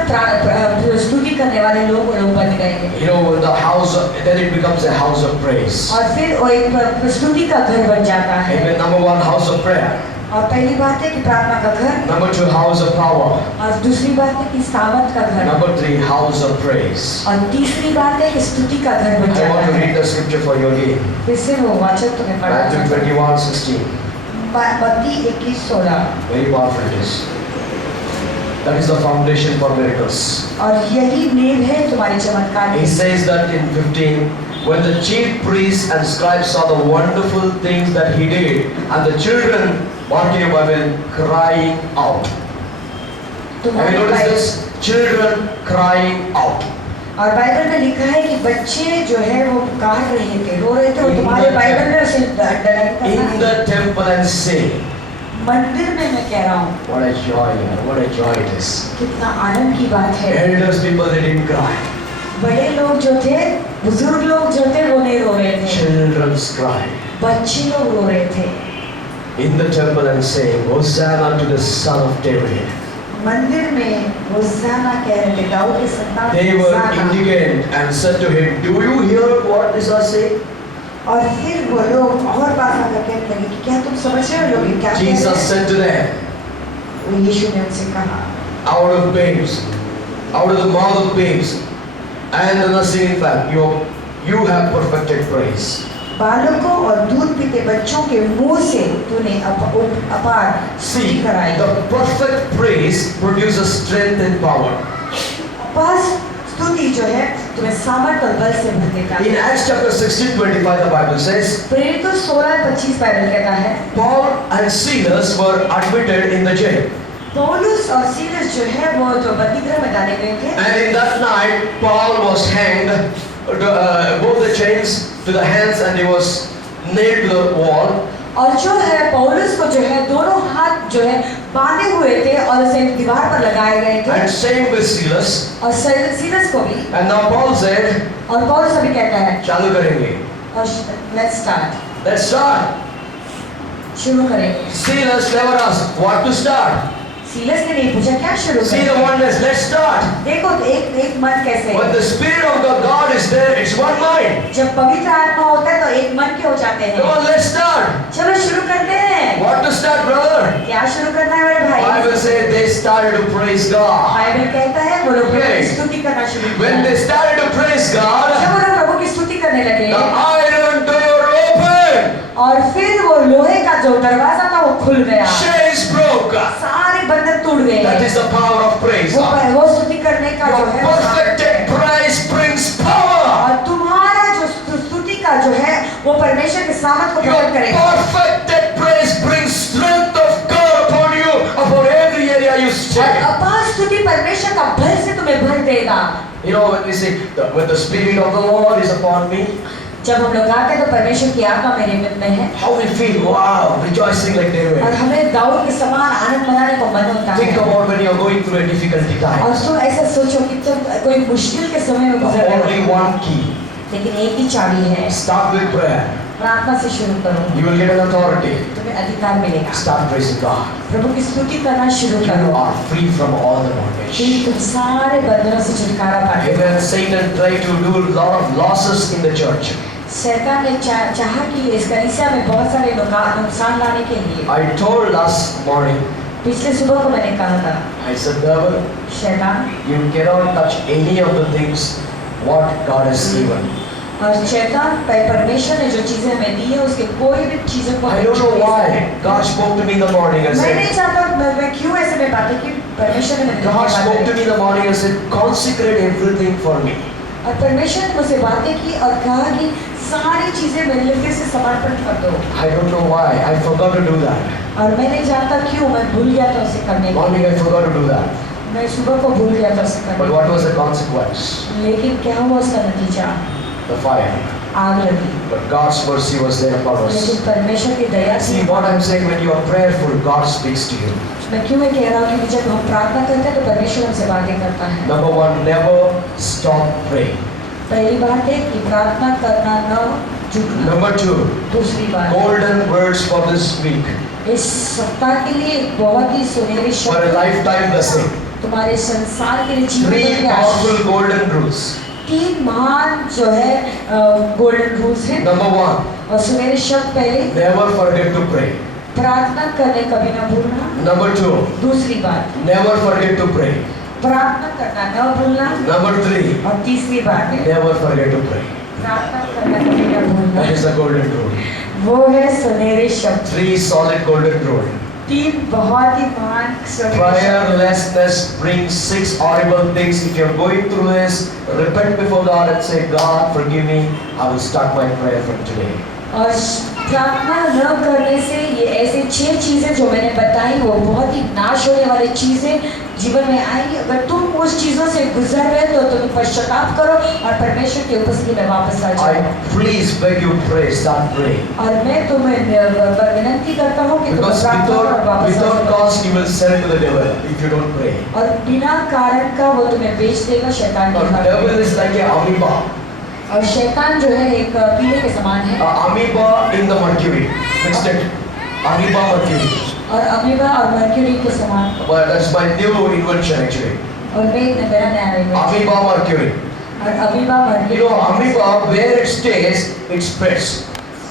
स्तुति करने वाले लोग बन गए। You know, the house, then it becomes a house of praise. और फिर वो एक स्तुति का घर बन जाता है। Amen. Number one, house of prayer. और पहली बात है कि प्रार्थना का घर, Number two, house of power. और दूसरी बात है कि सामर्थ का घर, Number three, house of praise. और तीसरी बात है कि स्तुति का घर बन I जाता want to है। read the scripture for you again. फिर से वो वाचक तुम्हें पढ़ा Matthew 21:16. मत्ती 21:16। Very powerful it is. That is the foundation for miracles. और यही नींव है तुम्हारे चमत्कार He की। says that in 15, when the chief priests and scribes saw the wonderful things that he did, and the children, mark in your Bible, crying out. Have तुम्हारे you noticed Bible this? Children crying out. और Bible में लिखा है कि बच्चे जो है वो पुकार रहे थे, रो रहे थे, और In तुम्हारे the बाइबल में उसे डराया In था। the temple and say, मंदिर में मैं कह रहा हूँ, what a joy, what a joy it is. कितना आनंद की बात है। Elders people, they didn't cry. बड़े लोग जो थे, बुजुर्ग लोग जो थे, वो नहीं रो रहे थे, Children's cry. बच्चे लोग रो रहे थे। In the temple and saying, Hosanna to the Son of David. मंदिर में होशाना कह रहे थे, दाऊद के संतान They were होशाना। indignant and said to him, do you hear what this are saying? और फिर वो लोग और बात आकर कहने लगे कि क्या तुम समझ रहे हो लोग ये क्या कह रहे Jesus हैं? said to them, वो यीशु ने उनसे कहा, out of babes, out of the mouth of babes, and the nursing infant, you have perfected praise. बालकों और दूध पीते बच्चों के मुंह से तूने अपार स्तुति See, कराई। the perfect praise produces strength and power. अपार स्तुति जो है तुम्हें सामर्थ और बल से भर देता In है। Acts chapter 16:25, the Bible says, प्रेरितों 16:25 बाइबल कहता है, Paul and Silas were admitted in the jail. पौलुस और सीलस जो है वो जो बंदीगृह में डाले गए थे, And in that night, Paul was hanged, both the chains to the hands, and he was nailed to the wall. और जो है पौलुस को जो है दोनों हाथ जो है बांधे हुए थे और उसे दीवार पर लगाए गए थे, And same with Silas. और सीलस को भी। And now Paul said, और पौलुस अभी कहता है, चालू करेंगे. और लेट्स स्टार्ट, Let's start. शुरू करेंगे। Silas never asked what to start. सीलस ने नहीं पूछा क्या शुरू See the करें। oneness. Let's start. देखो एक मन कैसे When है। the Spirit of the God is there, it's one mind. जब पवित्र आत्मा होता है तो एक मन के हो जाते Come हैं। on, let's start. चलो शुरू करते हैं। What to start, brother? क्या शुरू करना है मेरे भाई? Bible said they started to praise God. Bible कहता है वो लोग प्रभु Okay. की स्तुति करना शुरू When किया। they started to praise God, जब वो लोग प्रभु की स्तुति करने लगे, the iron door opened. और फिर वो लोहे का जो दरवाजा था वो खुल गया, Chains broke. सारे बंधन टूट गए। That is the power of praise. वो स्तुति करने का जो Your है, perfected praise brings power. और तुम्हारा जो स्तुति का जो है वो परमेश्वर के सामर्थ को Your प्रकट करेगा। perfected praise brings strength of God upon you, upon every area you और stay. अपार स्तुति परमेश्वर का बल से तुम्हें भर देगा। You know, when we say, when the Spirit of the Lord is upon me, जब हम लोग गाते हैं तो परमेश्वर की आत्मा मेरे में है, how we feel, wow, rejoicing like और David. हमें दाऊद के समान आनंद मनाने को मन होता Think है। about when you are going through a difficulty और time. तुम ऐसा सोचो कि तुम कोई मुश्किल के समय में गुजर रहे Only हो, one key. लेकिन एक ही चाबी है, Start with prayer. प्रार्थना से शुरू करो, You will get an authority. तुम्हें अधिकार मिलेगा। Start praising God. प्रभु की स्तुति करना शुरू You करो, are free from all the bondage. फिर तुम सारे बंधनों से छुटकारा पाओगे। Amen. Satan tried to do a lot of losses in the church. शैतान ने चाहा कि इस कलीसिया में बहुत सारे नुकसान लाने के लिए, I told last morning, पिछले सुबह को मैंने कहा था, I said, devil, शैतान, you cannot touch any of the things what God has given. और शैतान परमेश्वर ने जो चीजें हमें दी है उसके कोई भी चीजों को I don't know why. God spoke to me in the morning and मैं नहीं said, जानता मैं क्यों ऐसे में बातें की, परमेश्वर ने मुझे God spoke to बातें me in the morning and said, consecrate everything for me. और परमेश्वर ने मुझसे बातें की और कहा कि सारी चीजें मेरे लिए फिर से समर्पण कर दो। I don't know why. I forgot to do that. और मैं नहीं जानता क्यों, मैं भूल गया था उसे करने को, Morning I forgot to do that. मैं सुबह को भूल गया था उसे But करने what को। was the consequence? लेकिन क्या हुआ उसका नतीजा? The fire. आग लगी, But God's mercy was there upon us. लेकिन परमेश्वर की दया See थी। what I'm saying, when you are prayerful, God speaks to you. मैं क्यों मैं कह रहा हूँ कि जब हम प्रार्थना करते हैं तो परमेश्वर हमसे बातें करता है। Number one, never stop praying. पहली बात है कि प्रार्थना करना न झुकना। Number two, दूसरी बात, golden words for this week. इस सप्ताह के लिए एक बहुत ही सुनहरी For a शब्द lifetime blessing. तुम्हारे संसार के लिए जीवन Three के powerful golden rules. 3 महान जो है गोल्डन रूल्स हैं। Number one, और सुनहरे शब्द पहले, never forget to pray. प्रार्थना करने कभी न भूलना। Number two, दूसरी बात, never forget to pray. प्रार्थना करना न भूलना। Number three, और तीसरी बात है, never forget to pray. प्रार्थना करना कभी न भूलना। That is the golden rule. वो है सुनहरे शब्द। 3 solid golden rule. 3 बहुत ही महान सुनहरे शब्द। Prayerlessness brings 6 horrible things. If you're going through this, repent before God and say, God, forgive me. I will start my prayer from today. और प्रार्थना न करने से ये ऐसे 6 चीजें जो मैंने बताई वो बहुत ही नाश होने वाली चीजें जीवन में आएंगी। अगर तुम उस चीजों से गुजर रहे तो तुम पश्चाताप करो और परमेश्वर की उपस्थिति में वापस आ जाओ। I please beg you, pray, start praying. और मैं तुम्हें विनती करता हूँ कि तुम Because प्रार्थना करो और वापस आ without जाओ। cause you will sell to the devil if you don't pray. और बिना कारण का वो तुम्हें बेच देगा शैतान Now, के हाथ devil में। is like a amoeba. और शैतान जो है एक कीड़े के समान है। Amoeba in the mercury. Mixed it. Amoeba mercury. और अमीबा और मर्क्यूरी के समान। Well, that's my new invention actually. और मैं एक मेरा नया invention। Amoeba mercury. और amoeba You mercury. know, amoeba, where it stays, it spreads.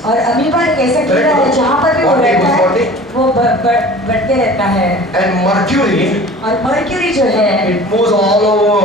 और अमीबा एक ऐसा कीड़ा है जहाँ पर भी वो रहता है वो बढ़ते रहता है। And mercury, और मर्क्यूरी जो है it moves all over.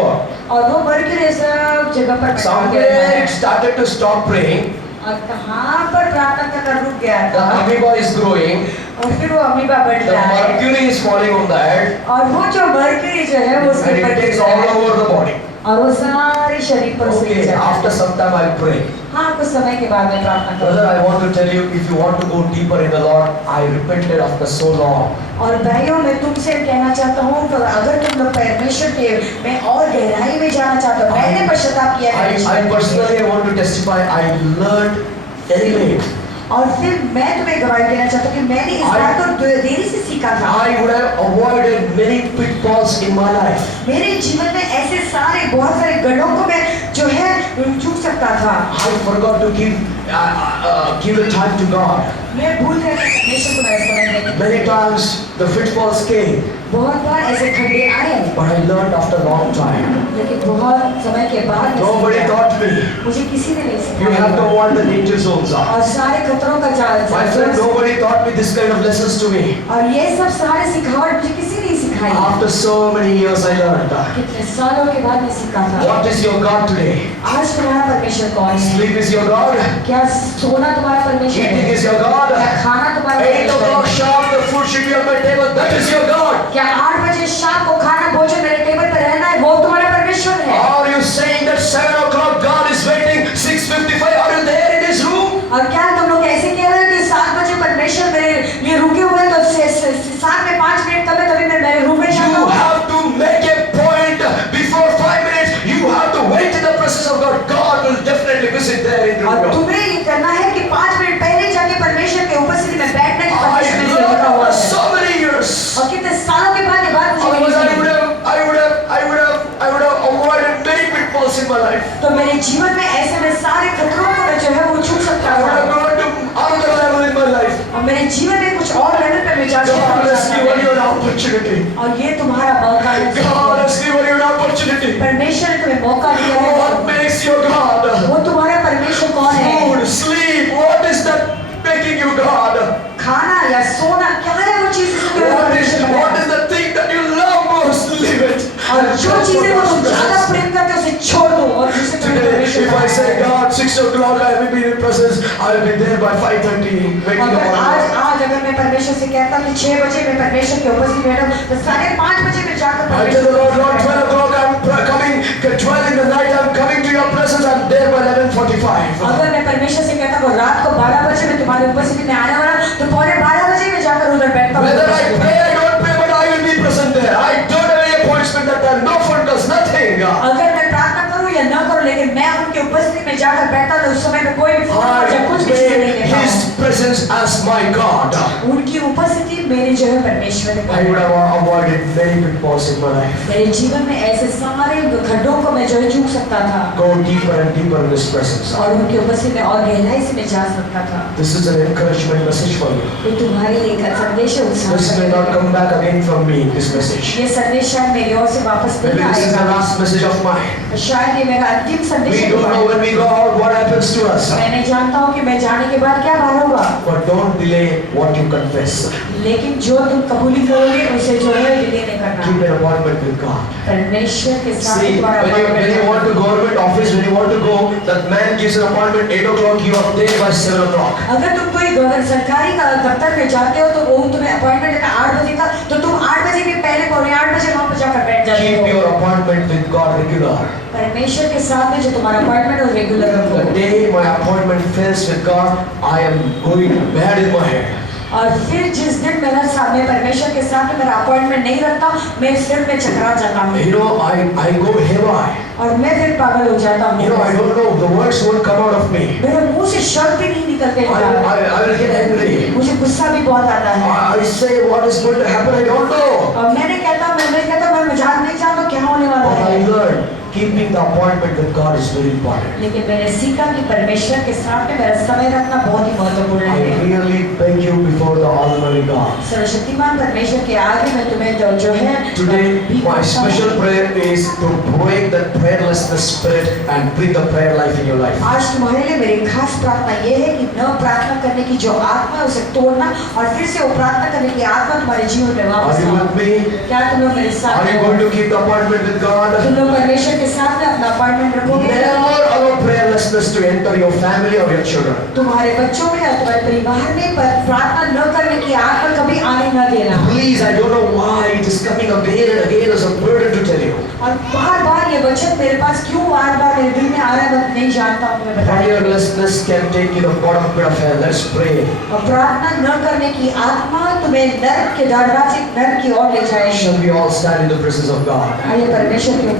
और वो मर्क्यूरी सब जगह पर फैलता Somewhere रहता है। it started to stop praying. और कहाँ पर प्रार्थना करना रुक गया The था amoeba is growing. और फिर वो अमीबा बढ़ The रहा है mercury is falling on that. और वो जो मर्क्यूरी जो है वो उसके And ऊपर it takes गिरता all है over the body. और वो सारे शरीर पर उसे Okay, गिर जाता है। after some time I'll pray. हाँ कुछ समय के बाद में प्रार्थना Brother, करूँगा। I want to tell you, if you want to go deeper in the Lord, I repented after so long. और भाइयों मैं तुमसे कहना चाहता हूँ तो अगर तुम लोग परमेश्वर के में और गहराई में जाना चाहते हो मैंने पश्चाताप किया है मेरे I जीवन में। personally want to testify, I learned very late. और फिर मैं तुम्हें गवाही देना चाहता हूँ कि मैंने इस बात को देरी से सीखा था। I would have avoided many pitfalls in my life. मेरे जीवन में ऐसे सारे बहुत सारे गड्ढों को मैं जो है चूक सकता था। I forgot to give the time to God. मैं भूल गया कि परमेश्वर को मेरा समय देने की। Many times the pitfalls came, बहुत बार ऐसे खड्डे आए but I learned after a long time. लेकिन बहुत समय के बाद मैं Nobody सीखा। taught me. मुझे किसी ने नहीं You have to सिखाया avoid the danger zones. और सारे खतरों का जाल My friend, nobody taught me this kind of lessons to me. और ये सब सारे सिखावट मुझे किसी ने नहीं सिखाई। After so many years, I learned. कितने सालों के बाद मैं सीखा था। What is your God today? आज तुम्हारा परमेश्वर कौन है? Sleep is your God. क्या सोना तुम्हारा परमेश्वर Eating है? is your God. क्या खाना तुम्हारा 8 परमेश्वर o'clock है? sharp, the food should be on my table. That is your God. क्या 8 बजे शाम को खाना भोजन मेरे टेबल पर रहना है वो तुम्हारा परमेश्वर है? Are you saying that 7 o'clock God is waiting? 6:55, are you there in his room? और क्या तुम लोग ऐसे कह रहे हो कि 7 बजे परमेश्वर मेरे लिए रुके हुए हैं, तो 7 में 5 मिनट कम है तभी मैं मेरे रूम में जाता You हूँ। have to make a point before 5 minutes. You have to wait in the presence of God. God will definitely visit there in और your room. तुम्हें ये करना है कि 5 मिनट पहले जाके परमेश्वर के उपस्थिति में बैठना है कि I परमेश्वर मेरे लिए learned रुका हुआ over है। so many years. और कितने सालों के बाद ये बात मुझे Otherwise, milli I would have avoided many pitfalls in my life. तो मेरे जीवन में ऐसे में सारे खतरों को मैं जो है वो छू सकता I would have था gone to another level in my life. और मेरे जीवन में कुछ और लेवल पे मैं जा God has सकता given था। you an opportunity. और ये तुम्हारा मौका है। God has given you an opportunity. परमेश्वर ने तुम्हें मौका दिया है। What makes you God? वो तुम्हारा परमेश्वर कौन है? Food, sleep, what is that making you God? खाना या सोना क्या है वो चीज जिससे तुम्हें परमेश्वर बनाया? What is the thing that you love most? Leave it. और जो चीजें वो तुम ज्यादा प्रेम करते हो उसे छोड़ दो और जिससे तुम्हें Today, परमेश्वर if I say बनाया है। God, 6 o'clock, I will be in your presence. I will be there by 5:30, waiting अगर upon आज you. आज अगर मैं परमेश्वर से कहता कि 6 बजे मैं परमेश्वर के उपस्थित बैठा तो 5:30 बजे मैं जाकर I tell the Lord, Lord, 12 परमेश्वर o'clock, I'm coming. 12 in the night, I'm coming to your presence. I'm there by 11:45. अगर मैं परमेश्वर से कहता हूँ रात को 12 बजे मैं तुम्हारी उपस्थिति में आने वाला तो 12:15 बजे मैं जाकर उधर बैठता हूँ। Whether I pray, I don't pray, but I will be present there. I don't have any appointment that time. No phone calls, nothing. अगर मैं प्रार्थना करूँ या न करूँ करो, लेकिन मैं उनके उपस्थिति में जाकर बैठता तो उस समय में कोई भी I कुछ भी नहीं made देखा। His presence as my God. उनकी उपस्थिति मेरे जो है परमेश्वर ने I would have avoided many pitfalls in my life. मेरे जीवन में ऐसे सारे खड्डों को मैं जो है चूक सकता था Go deeper and deeper in His presence. और उनके उपस्थिति में और गहराई से मैं जा सकता था। This is an encouragement message for you. ये तुम्हारे लिए एक संदेश है, उत्साह This may not come back again from me, this message. ये संदेश शायद मेरी ओर से वापस Maybe नहीं this is the आएगा। last message of mine. शायद ये मेरा अंतिम संदेश We है। don't know when we go out what happens to us. मैं नहीं जानता हूँ कि मैं जाने के बाद क्या बात होगा, But don't delay what you confess. लेकिन जो तुम कबूली करोगे उसे जो है डिले नहीं करना। Keep an appointment with God. परमेश्वर के साथ See, तुम्हारा when you appointment want to government office, when you want to go, that man gives an appointment 8 o'clock, you are there by 7 o'clock. अगर तुम कोई सरकारी दफ्तर में जाते हो तो वो तुम्हें अपॉइंटमेंट देता 8 बजे का, तो तुम 8 बजे के पहले 8 बजे वहाँ पर जाकर बैठ जाते Keep हो। your appointment with God regular. परमेश्वर के साथ में जो तुम्हारा अपॉइंटमेंट है रेगुलर The रखो। day my appointment fails with God, I am going bad in my head. और फिर जिस दिन मेरा सामने परमेश्वर के साथ में मेरा अपॉइंटमेंट नहीं रखता, मैं इस दिन में चकरा जाता हूँ You know, I go haywire. और मैं फिर पागल हो जाता हूँ। You know, I don't know, the words won't come out of me. मेरे मुंह से शब्द भी नहीं निकलते I will get angry. मुझे गुस्सा भी बहुत आता है I say what is going to happen, I don't know. और मैं मजाक नहीं जानता क्या होने वाला But है। I learned keeping the appointment with God is very important. लेकिन मैंने सीखा कि परमेश्वर के साथ में मेरा समय रखना बहुत ही महत्वपूर्ण I है। really beg you before the Almighty God. सर्वशक्तिमान परमेश्वर के आगे मैं तुम्हें जो है Today, my special prayer is to break that prayerlessness spirit and bring the prayer life in your life. आज तुम्हारे लिए मेरी खास प्रार्थना ये है कि न प्रार्थना करने की जो आत्मा है उसे तोड़ना और फिर से वो प्रार्थना करने की आत्मा तुम्हारे जीवन में Are वापस you आए। with me? क्या तुम लोग मेरे साथ Are you हो? going to keep the appointment with God? तुम लोग परमेश्वर के साथ में अपना अपॉइंटमेंट रखोगे? Never allow prayerlessness to enter your family or your children. तुम्हारे बच्चों में या तुम्हारे परिवार में प्रार्थना न करने की आत्मा कभी आने न देना। Please, I don't know why it is coming again and again as a burden to tell you. और बार-बार ये वचन मेरे पास क्यों बार-बार मेरे दिल में आ रहा है मैं नहीं जानता हूँ मैं बताने। Prayerlessness can take you to the bottom pit of hell. Let's pray. और प्रार्थना न करने की आत्मा तुम्हें नरक के दरवाजे नरक की ओर ले जाएगी। Shall we all stand in the presence of God? आइए परमेश्वर के ऊपर